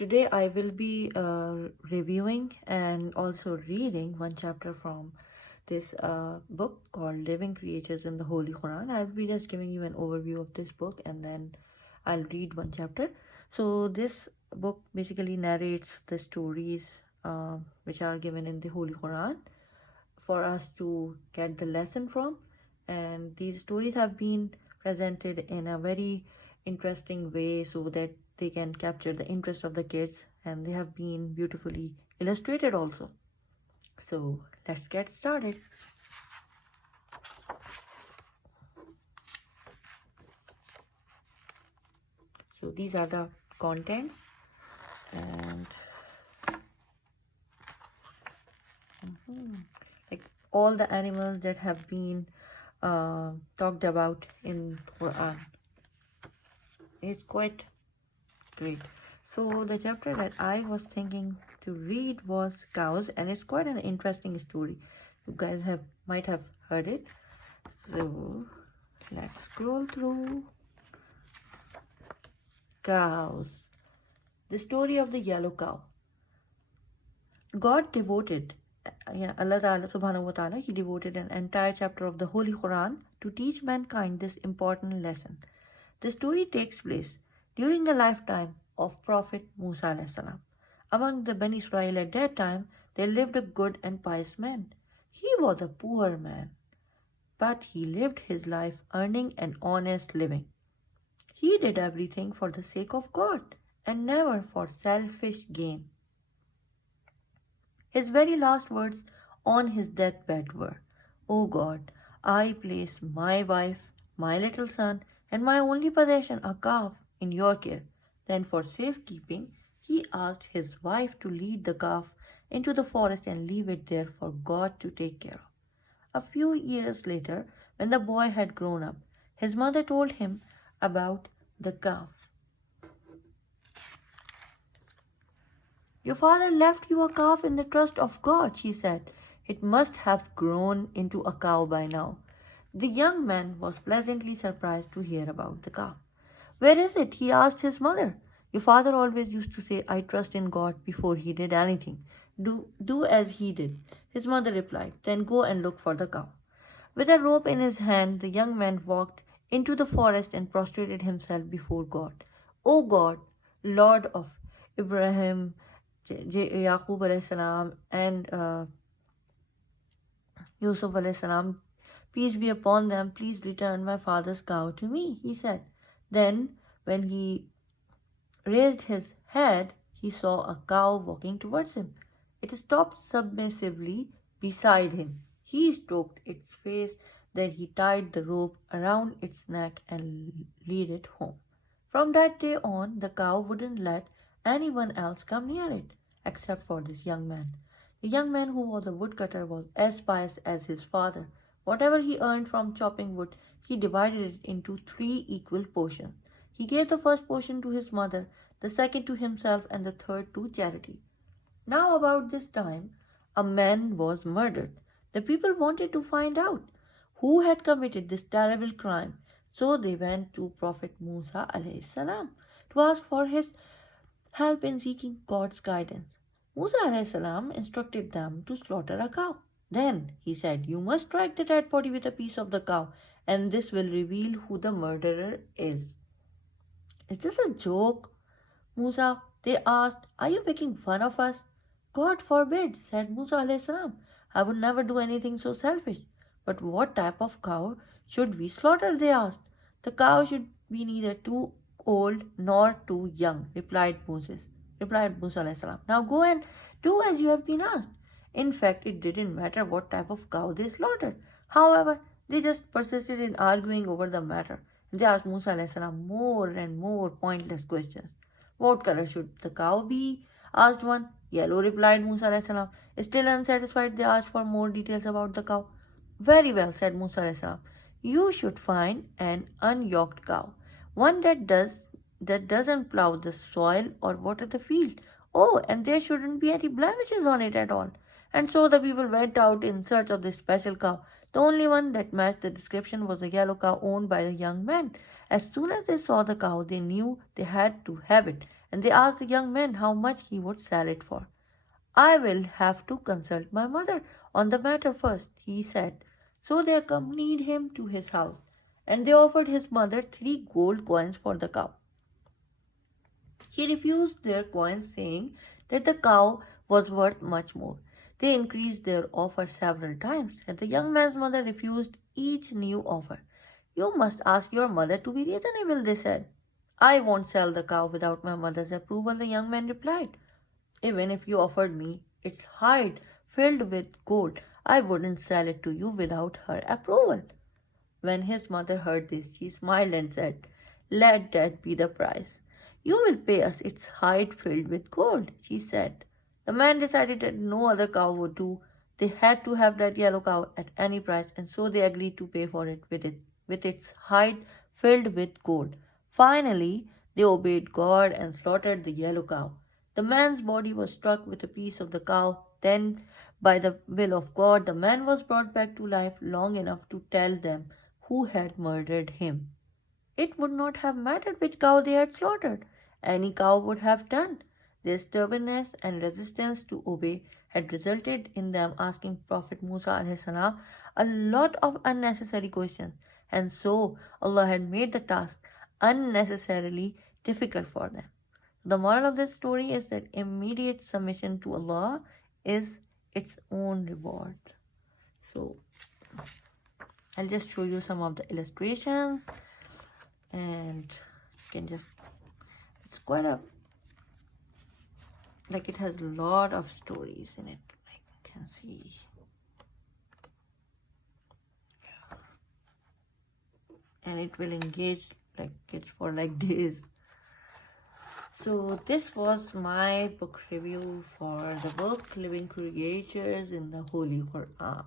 Today I will be reviewing and also reading one chapter from this book called Living Creatures in the Holy Quran. I'll be just giving you an overview of this book and then I'll read one chapter. So this book basically narrates the stories which are given in the Holy Quran for us to get the lesson from, and these stories have been presented in a very interesting way so that they can capture the interest of the kids, and they have been beautifully illustrated also. So let's get started. So these are the contents, and like all the animals that have been talked about in Quran. It's quite great. So the chapter that I was thinking to read was cows, and it's quite an interesting story. You guys might have heard it. So let's scroll through. Cows. The story of the yellow cow. God devoted, Allah Ta'ala subhanahu wa ta'ala, He devoted an entire chapter of the Holy Quran to teach mankind this important lesson. The story takes place during the lifetime of Prophet Musa alayhi salam. Among the Bani Israel at that time, there lived a good and pious man. He was a poor man, but he lived his life earning an honest living. He did everything for the sake of God and never for selfish gain. His very last words on his deathbed were, "O God, I place my wife, my little son, and my only possession, a calf, in your care." Then, for safekeeping, he asked his wife to lead the calf into the forest and leave it there for God to take care of. A few years later, when the boy had grown up, his mother told him about the calf. "Your father left you a calf in the trust of God," she said. "It must have grown into a cow by now." The young man was pleasantly surprised to hear about the calf. "Where is it?" he asked his mother. "Your father always used to say, 'I trust in God,' before he did anything. Do as he did." His mother replied, "Then go and look for the cow." With a rope in his hand, the young man walked into the forest and prostrated himself before God. "O God, Lord of Ibrahim, Yaqub alayhi salam, and Yusuf alayhi salam, peace be upon them, please return my father's cow to me," he said. Then, when he raised his head, he saw a cow walking towards him. It stopped submissively beside him. He stroked its face, then he tied the rope around its neck and led it home. From that day on, the cow wouldn't let anyone else come near it, except for this young man. The young man, who was a woodcutter, was as pious as his father. Whatever he earned from chopping wood, he divided it into 3 equal portions. He gave the first portion to his mother, the second to himself, and the third to charity. Now, about this time, a man was murdered. The people wanted to find out who had committed this terrible crime, so they went to Prophet Musa alayhi salam to ask for his help in seeking God's guidance. Musa alayhi salam instructed them to slaughter a cow. Then he said, "You must strike the dead body with a piece of the cow, and this will reveal who the murderer is." "Is this a joke, Musa?" they asked. "Are you making fun of us?" "God forbid," said Musa alayhi salam. "I would never do anything so selfish." "But what type of cow should we slaughter?" they asked. "The cow should be neither too old nor too young," replied Musa alayhi salam. "Now go and do as you have been asked." In fact, it didn't matter what type of cow they slaughtered. However, they just persisted in arguing over the matter. They asked Musa alayhi salam more and more pointless questions. "What color should the cow be?" asked one. "Yellow," replied Musa alayhi salam. Still unsatisfied, they asked for more details about the cow. "Very well," said Musa alayhi salam. "You should find an unyoked cow, one that doesn't plow the soil or water the field. Oh, and there shouldn't be any blemishes on it at all." And so the people went out in search of this special cow. The only one that matched the description was a yellow cow owned by the young man. As soon as they saw the cow, they knew they had to have it, and they asked the young man how much he would sell it for. I will have to consult my mother on the matter first, he said. So they accompanied him to his house, and they offered his mother 3 gold coins for the cow. He refused their coins, saying that the cow was worth much more. They increased their offer several times, and the young man's mother refused each new offer. You must ask your mother to be reasonable, they said. I won't sell the cow without my mother's approval, the young man replied. Even if you offered me its hide filled with gold, I wouldn't sell it to you without her approval. When his mother heard this, she smiled and said, Let that be the price. You will pay us its hide filled with gold, she said. The man decided that no other cow would do. They had to have that yellow cow at any price, and so they agreed to pay for it with its hide filled with gold. Finally, they obeyed God and slaughtered the yellow cow. The man's body was struck with a piece of the cow. Then, by the will of God, the man was brought back to life long enough to tell them who had murdered him. It would not have mattered which cow they had slaughtered. Any cow would have done. Their stubbornness and resistance to obey had resulted in them asking Prophet Musa alayhi a lot of unnecessary questions, and so Allah had made the task unnecessarily difficult for them. The moral of this story is that immediate submission to Allah is its own reward. So, I'll just show you some of the illustrations, and you can just, it's quite a, like it has a lot of stories in it, like you can see. And it will engage like kids for like days. So this was my book review for the book Living Creatures in the Holy Quran.